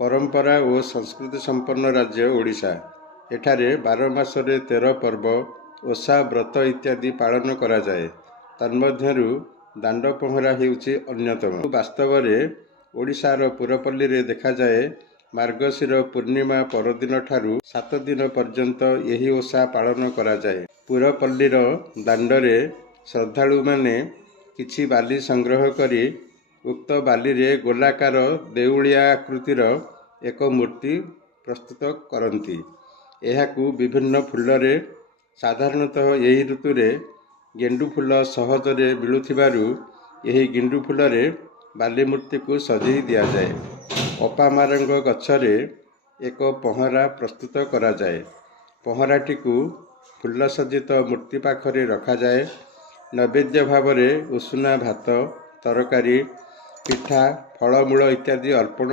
परंपरा और संस्कृति संपन्न राज्य ओडिशा। एठारे 12 मासरे 13 पर्व ओषा व्रत इत्यादि पालन करा जाए। तन्मध्यरु दांड पहरा हेउछि अन्यतम। वास्तव में ओडिशार पुरपल्ली रे देखा जाए मार्गशीर पूर्णिमा परदिन ठारू 7 दिन पर्यंत यही ओषा पालन करा जाए। पुरपल्लीर दांडरे श्रद्धालु माने किछि बाली संग्रह करी उक्त बाली रे गोलाकार देउलिया आकृतिर एक मूर्ति प्रस्तुत करती। एहाकू विभिन्न फूलरे साधारणतः यही ऋतु रे गेंडु फूल सहजरे मिलुथिबारु यही गेंडु फूलरे बाली मूर्ति को सजेई दिया जाए। अपामारंग गछरे एक पहरा प्रस्तुत करा जाए। पहराटी को फूल सज्जित मूर्ति पाखरे रखा जाए। नैवेद्य भावरे उषुना भात तरकारी पिठा फलमूल इत्यादि अर्पण